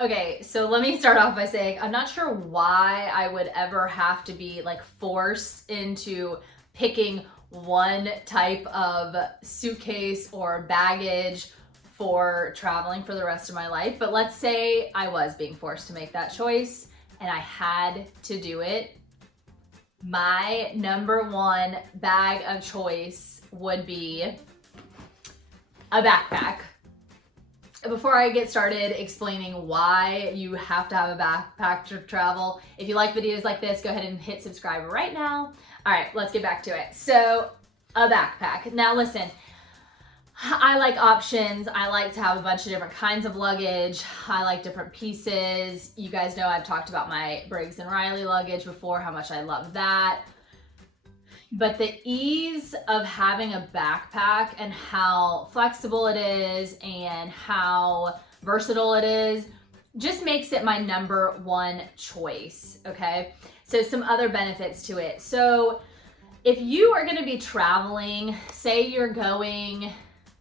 Okay, so let me start off by saying I'm not sure why I would ever have to be like forced into picking one type of suitcase or baggage for traveling for the rest of my life. But let's say I was being forced to make that choice and I had to do it. My number one bag of choice would be a backpack. Before I get started explaining why you have to have a backpack to travel, if you like videos like this, go ahead and hit subscribe right now. All right, let's get back to it. So, a backpack. Now listen, I like options. I like to have a bunch of different kinds of luggage. I like different pieces. You guys know I've talked about my Briggs & Riley luggage before, how much I love that. But the ease of having a backpack and how flexible it is and how versatile it is just makes it my number one choice, okay? So some other benefits to it. So if you are gonna be traveling, say you're going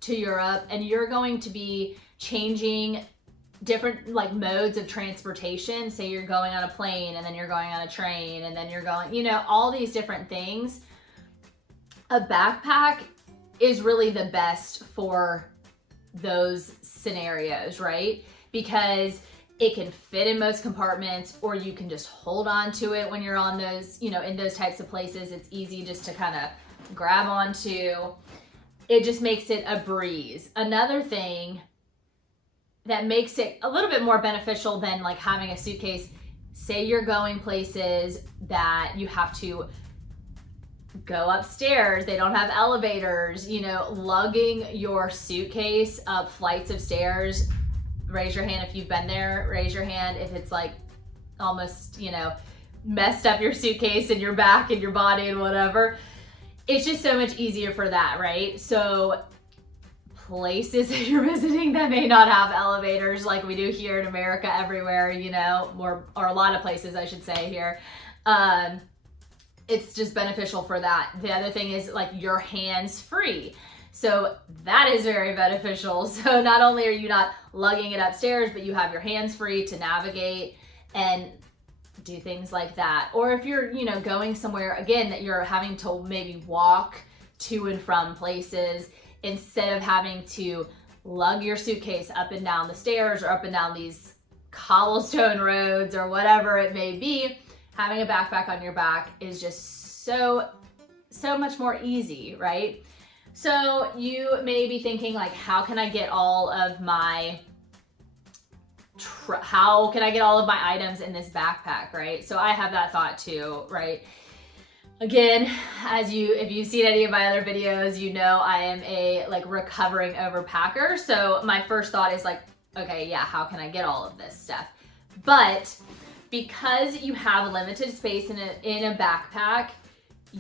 to Europe and you're going to be changing different like modes of transportation, say you're going on a plane and then you're going on a train and then you're going, all these different things, a backpack is really the best for those scenarios, right? Because it can fit in most compartments, or you can just hold on to it when you're on those, in those types of places. It's easy just to kind of grab onto. It just makes it a breeze. Another thing that makes it a little bit more beneficial than like having a suitcase, say you're going places that you have to go upstairs, they don't have elevators, lugging your suitcase up flights of stairs. Raise your hand if you've been there. Raise your hand if it's like almost, messed up your suitcase and your back and your body and whatever. It's just so much easier for that, right? So places that you're visiting that may not have elevators like we do here in America everywhere, or a lot of places I should say here. It's just beneficial for that. The other thing is like your hands free. So that is very beneficial. So not only are you not lugging it upstairs, but you have your hands free to navigate and do things like that. Or if you're, going somewhere again that you're having to maybe walk to and from places, instead of having to lug your suitcase up and down the stairs or up and down these cobblestone roads or whatever it may be, having a backpack on your back is just so much more easy, right? So you may be thinking like, how can I get all of my items in this backpack, right? So I have that thought too, right? Again, if you've seen any of my other videos, I am a recovering overpacker. So my first thought is like, okay, yeah, how can I get all of this stuff? But because you have limited space in a backpack,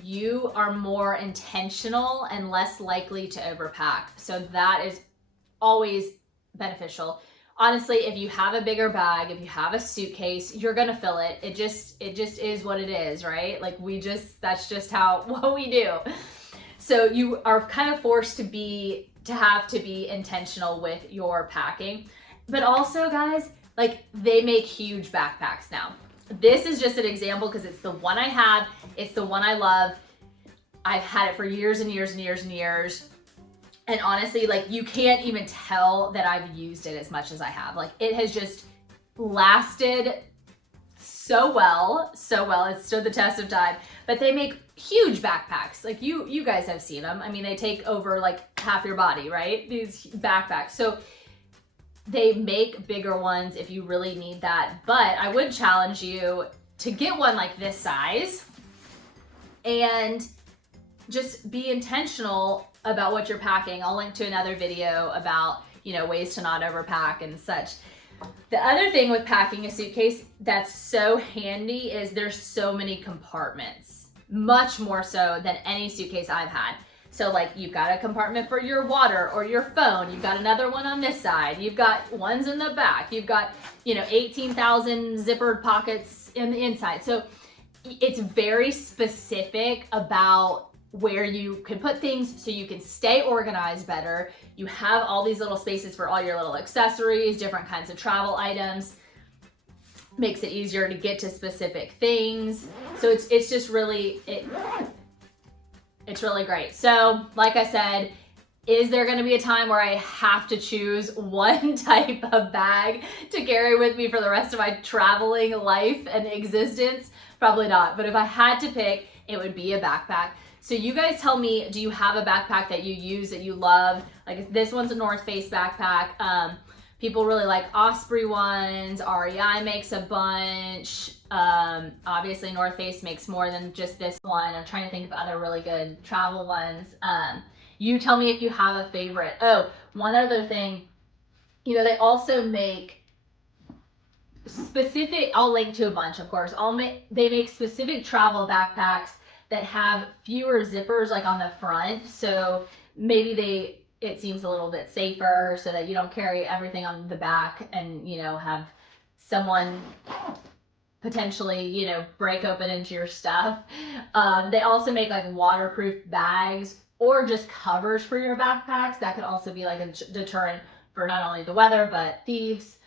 you are more intentional and less likely to overpack. So that is always beneficial. Honestly, if you have a bigger bag, if you have a suitcase, you're gonna fill it. It just is what it is, right? That's just what we do. So you are kind of forced to have to be intentional with your packing. But also, guys, they make huge backpacks now. This is just an example because it's the one I have. It's the one I love. I've had it for years and years and years and years. And honestly, you can't even tell that I've used it as much as I have. It has just lasted so well. It stood the test of time. But they make huge backpacks. You guys have seen them. I mean, they take over half your body, right? These backpacks. So they make bigger ones if you really need that. But I would challenge you to get one like this size and just be intentional about what you're packing. I'll link to another video about, ways to not overpack and such. The other thing with packing a suitcase that's so handy is there's so many compartments, much more so than any suitcase I've had. So you've got a compartment for your water or your phone. You've got another one on this side. You've got ones in the back. You've got, 18,000 zippered pockets in the inside. So it's very specific about where you can put things so you can stay organized better. You have all these little spaces for all your little accessories, different kinds of travel items. makes it easier to get to specific things. So it's just really, it's really great. So like I said, is there gonna be a time where I have to choose one type of bag to carry with me for the rest of my traveling life and existence? Probably not, but if I had to pick, it would be a backpack. So you guys tell me, do you have a backpack that you use that you love? Like this one's a North Face backpack. People really like Osprey ones. REI makes a bunch. Obviously North Face makes more than just this one. I'm trying to think of other really good travel ones. You tell me if you have a favorite. Oh, one other thing, you know, they also make specific, I'll link to a bunch, of course. They make specific travel backpacks that have fewer zippers like on the front. So maybe it seems a little bit safer so that you don't carry everything on the back and, you know, have someone potentially, you know, break open into your stuff. They also make like waterproof bags or just covers for your backpacks. That could also be like a deterrent for not only the weather, but thieves.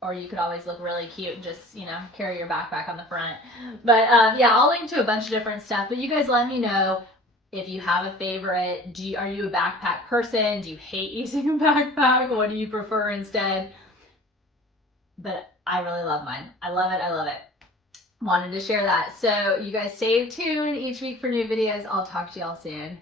Or you could always look really cute and just, you know, carry your backpack on the front. But yeah, I'll link to a bunch of different stuff. But you guys let me know if you have a favorite. Are you a backpack person? Do you hate using a backpack? What do you prefer instead? But I really love mine. I love it. I love it. Wanted to share that. So you guys stay tuned each week for new videos. I'll talk to y'all soon.